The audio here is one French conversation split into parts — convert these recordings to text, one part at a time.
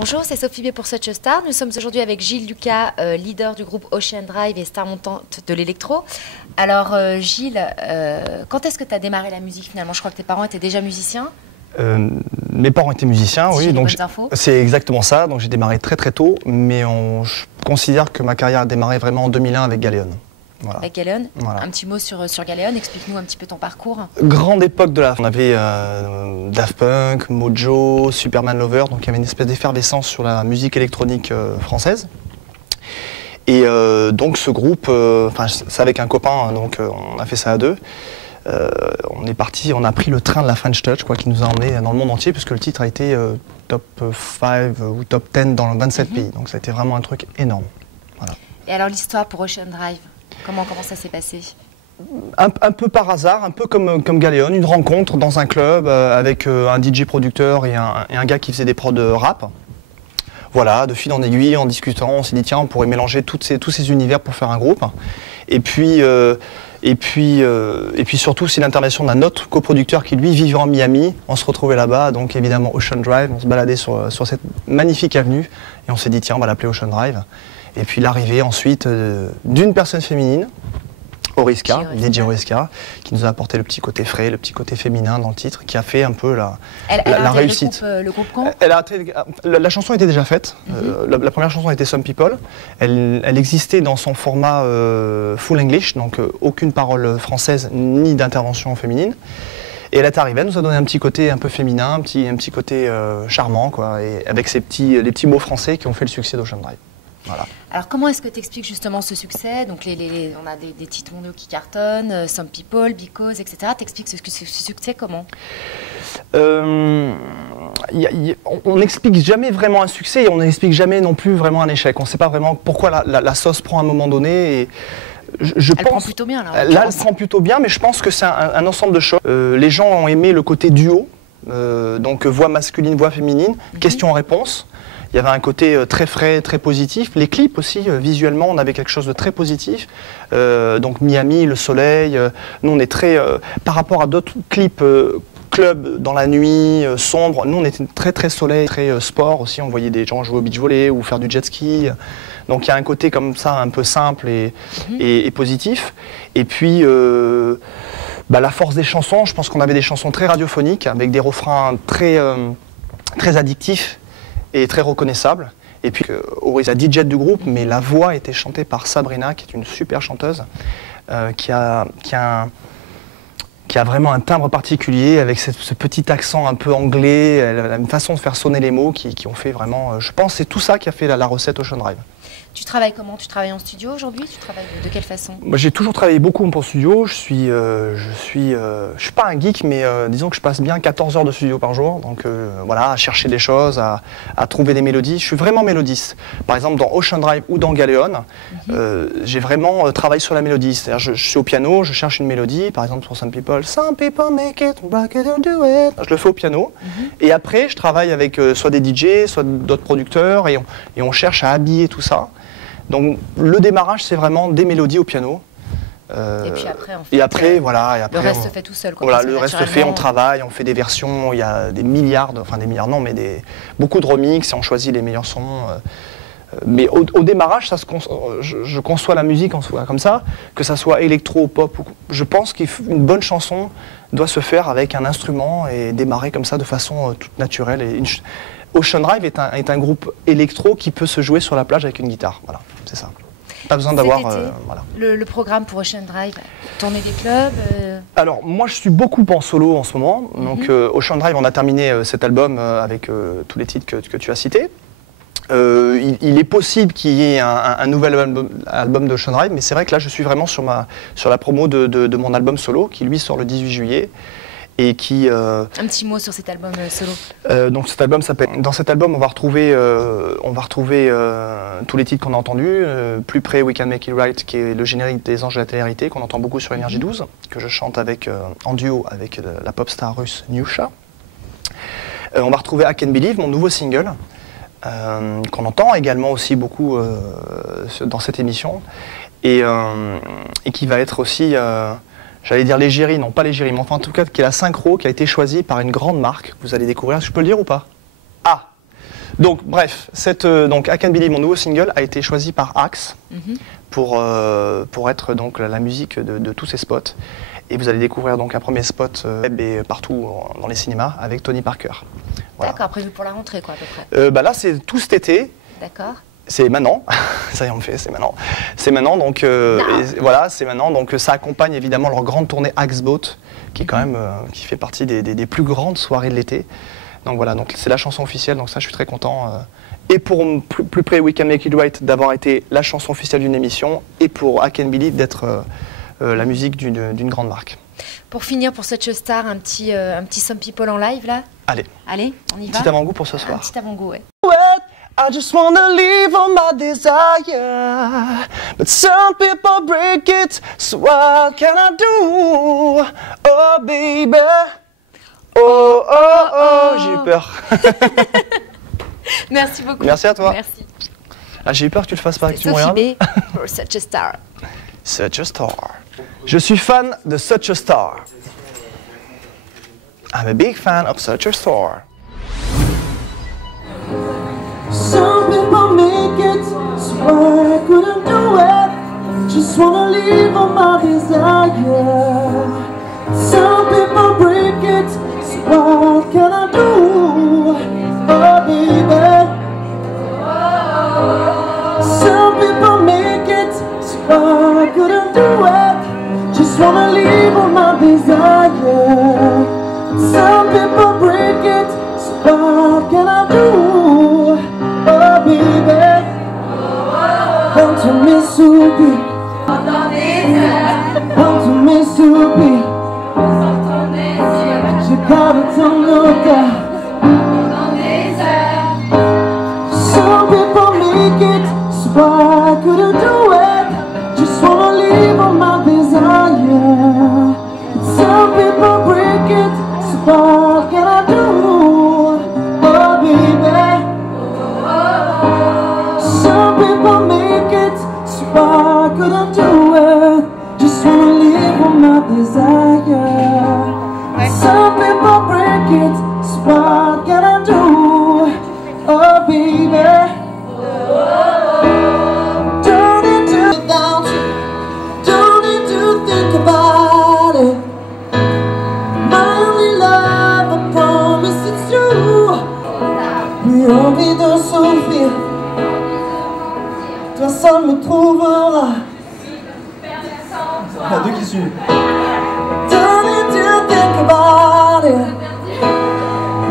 Bonjour, c'est Sophie B pour Such a Star. Nous sommes aujourd'hui avec Gilles Lucas, leader du groupe Ocean Drive et star montante de l'électro. Alors Gilles, quand est-ce que tu as démarré la musique finalement? Je crois que tes parents étaient déjà musiciens. Mes parents étaient musiciens, oui, donc c'est exactement ça. Donc j'ai démarré très très tôt, mais je considère que ma carrière a démarré vraiment en 2001 avec Galéon. Voilà. Avec Galéon, voilà. Un petit mot sur Galéon, explique-nous un petit peu ton parcours. Grande époque de la... On avait Daft Punk, Mojo, Superman Lover, donc il y avait une espèce d'effervescence sur la musique électronique française. Et donc ce groupe, c'est avec un copain, hein, donc on a fait ça à deux. On est parti, on a pris le train de la French Touch, quoi, qui nous a emmenés dans le monde entier, puisque le titre a été top 5 ou top 10 dans 27 pays. Donc ça a été vraiment un truc énorme. Voilà. Et alors l'histoire pour Ocean Drive, comment ça s'est passé? Un peu par hasard, un peu comme Galéon, une rencontre dans un club avec un DJ producteur et un gars qui faisait des prods de rap. Voilà, de fil en aiguille, en discutant, on s'est dit tiens, on pourrait mélanger tous ces univers pour faire un groupe. Et puis surtout, c'est l'intervention d'un autre coproducteur qui lui vivait en Miami. On se retrouvait là-bas, donc évidemment Ocean Drive, on se baladait sur cette magnifique avenue et on s'est dit tiens, on va l'appeler Ocean Drive. Et puis l'arrivée ensuite d'une personne féminine, Oriska, DJ Oriska, qui nous a apporté le petit côté frais, le petit côté féminin dans le titre, qui a fait un peu la réussite. Le groupe quand la chanson était déjà faite. La première chanson était Some People. Elle existait dans son format full English, donc aucune parole française ni d'intervention féminine. Et elle est arrivée, elle nous a donné un petit côté un peu féminin, un petit côté charmant, quoi, et avec les petits mots français qui ont fait le succès d'Ocean Drive. Voilà. Alors comment est-ce que tu expliques justement ce succès? Donc on a des titres mondiaux qui cartonnent, Some People, Because, etc. Tu expliques ce succès comment? On n'explique jamais vraiment un succès et on n'explique jamais non plus vraiment un échec. On ne sait pas vraiment pourquoi la sauce prend à un moment donné. Et elle prend plutôt bien là. Là, elle prend plutôt bien, mais je pense que c'est un ensemble de choses. Les gens ont aimé le côté duo, donc voix masculine, voix féminine, question-réponse. Il y avait un côté très frais, très positif. Les clips aussi, visuellement, on avait quelque chose de très positif. Donc Miami, le soleil. Nous, on est très... par rapport à d'autres clips club dans la nuit, sombre, nous, on était très très soleil, très sport aussi. On voyait des gens jouer au beach volley ou faire du jet ski. Donc il y a un côté comme ça, un peu simple et positif. Et puis... la force des chansons, je pense qu'on avait des chansons très radiophoniques, avec des refrains très addictifs et très reconnaissable. Et puis Ori, la DJ du groupe, mais la voix était chantée par Sabrina, qui est une super chanteuse, qui a vraiment un timbre particulier, avec ce petit accent un peu anglais. Elle a une façon de faire sonner les mots qui ont fait vraiment... je pense que c'est tout ça qui a fait la recette Ocean Drive. Tu travailles comment? Tu travailles en studio aujourd'hui? Tu travailles de quelle façon? Moi, j'ai toujours travaillé beaucoup en studio. Je suis pas un geek, mais disons que je passe bien 14 heures de studio par jour. Donc voilà, à chercher des choses, à trouver des mélodies. Je suis vraiment mélodiste. Par exemple, dans Ocean Drive ou dans Galéon, j'ai vraiment travaillé sur la mélodie. C'est-à-dire, je suis au piano, je cherche une mélodie. Par exemple, sur Some People make it, rock it or do it. Je le fais au piano. Et après, je travaille avec soit des DJ, soit d'autres producteurs, et on cherche à habiller tout ça. Donc le démarrage, c'est vraiment des mélodies au piano. Et puis après, en fait, le reste se fait tout seul. Voilà, le reste se fait, on travaille, on fait des versions, il y a des milliards, non, mais beaucoup de remix et on choisit les meilleurs sons. Mais au démarrage, je conçois la musique en soi comme ça, que ça soit électro ou pop. Je pense qu'une bonne chanson doit se faire avec un instrument et démarrer comme ça de façon toute naturelle. Ocean Drive est un groupe électro qui peut se jouer sur la plage avec une guitare. Voilà, c'est ça. Pas besoin d'avoir... voilà. Le programme pour Ocean Drive, tourner des clubs Alors, moi, je suis beaucoup en solo en ce moment. Donc, Ocean Drive, on a terminé cet album avec tous les titres que tu as cités. Il est possible qu'il y ait un nouvel album de Ocean Drive, mais c'est vrai que là, je suis vraiment sur la promo de mon album solo, qui lui sort le 18 juillet. Et qui, un petit mot sur cet album solo. Donc cet album s'appelle... Dans cet album, on va retrouver tous les titres qu'on a entendus. Plus près, We Can Make It Right, qui est le générique des Anges de la télé-réalité, qu'on entend beaucoup sur Énergie 12, que je chante en duo avec la pop star russe Nyusha. On va retrouver I Can Believe, mon nouveau single, qu'on entend également aussi beaucoup dans cette émission, et qui va être aussi... j'allais dire l'égérie, non pas l'égérie, mais enfin en tout cas qui est la synchro qui a été choisie par une grande marque. Vous allez découvrir, je peux le dire ou pas? Ah, Donc bref, donc I Can Believe, mon nouveau single, a été choisi par Axe pour être donc la musique de tous ces spots. Et vous allez découvrir donc un premier spot web et partout dans les cinémas avec Tony Parker. Voilà. D'accord, prévu pour la rentrée quoi à peu près. Là c'est tout cet été. D'accord. C'est maintenant, ça y est on le fait, c'est maintenant. C'est maintenant donc voilà, c'est maintenant donc ça accompagne évidemment leur grande tournée Axe Boat qui est quand même qui fait partie des plus grandes soirées de l'été. Donc voilà, donc c'est la chanson officielle, donc ça je suis très content. Et pour plus près We Can Make It Right d'avoir été la chanson officielle d'une émission et pour I Can Believe d'être la musique d'une grande marque. Pour finir pour Such a Star, un petit Some People en live là. Allez. Allez, on y va. Petit avant-goût pour ce soir. Un petit avant-goût, ouais. I just wanna live on my desire, but some people break it, so what can I do? Oh baby, oh oh oh, j'ai eu peur. Merci beaucoup. Merci à toi. Merci. Ah, j'ai eu peur que tu le fasses pas, que tu me regardes. Sophie B pour Such a Star. Such a Star. Je suis fan de Such a Star. I'm a big fan of Such a Star. Some people make it, so I couldn't do it. Just wanna live on my desire. Some people break it, so what can I do? Oh baby. Some people make it, so I couldn't do it. Just wanna live on my desire. Some people break it, so what can I do? Oh baby, want to miss you, want to miss you, je garde ton odeur. Some people make it, so I couldn't do it. Just wanna live on my desire. Some people break it, so what can I do? Oh baby. Some people make it, so I couldn't do it. Just wanna live on my desire. Some people break it, so what can I do? Oh baby. Don't need to without you. Don't need to think about it. My only love, I promise it's true. Plus envie de souffrir. Toi seul me trouveras. Il y a deux qui suivent. Don't need to think about it.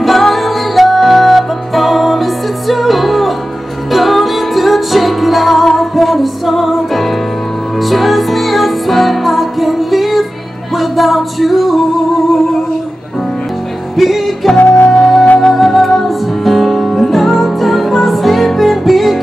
My only love, I promise it's you. Don't need to check it out, but it's something. Trust me, I swear I can live without you. Because no time for sleeping, because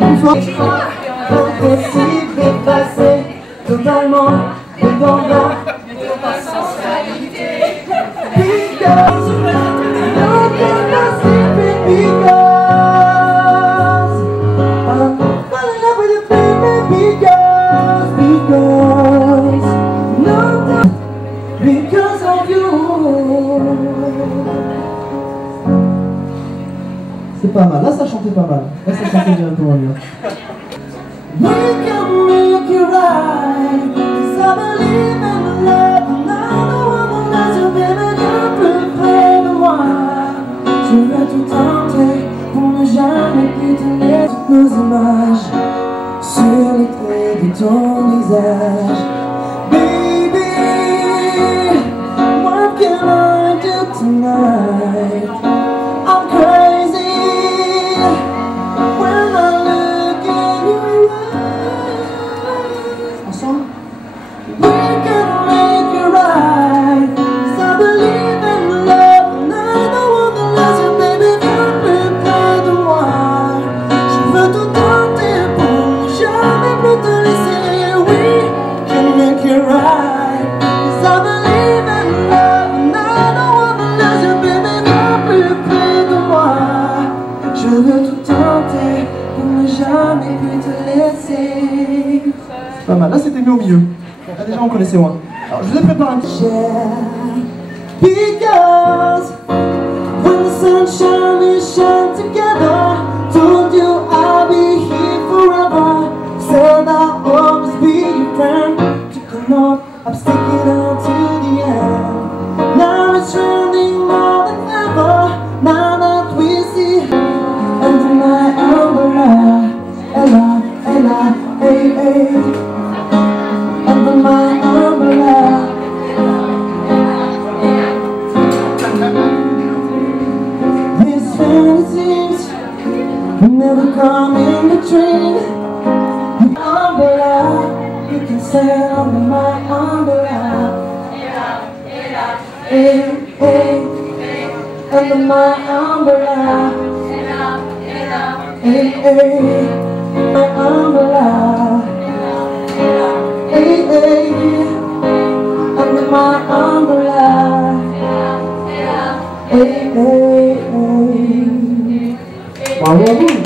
impossible d'effacer totalement dépendant de ta sensualité. Because no can possible, because I'm falling in love with you, baby. Because no time, because of you. C'est pas mal, là ça chantait pas mal, là ça chantait bien pour moi. We can make it right, 'cause I believe in love, and I'm the one that you baby, you plus près de moi. Je vais tout tenter pour ne jamais plus tenir toutes nos images sur les traits de ton visage. Baby, what can I do tonight? I'm crazy when I look in your eyes. Ensemble. c'était mieux au milieu. Là, déjà, on connaissait moins. Alors, je vous ai préparé un petit... Because when the sunshine we shine together, told you I'll be here forever, said I'll always be your friend. Took a note, I'm sticking out to the end. Now it's raining more than ever, now that we see under my umbrella, Ella, Ella, hey, hey, under my umbrella. These fantasies never come in between. Umbrella, you can stand under my umbrella. Hey, hey, under my umbrella. Hey, hey, my umbrella. Hey, hey, under my umbrella. Hey, hey, hey. Bravo.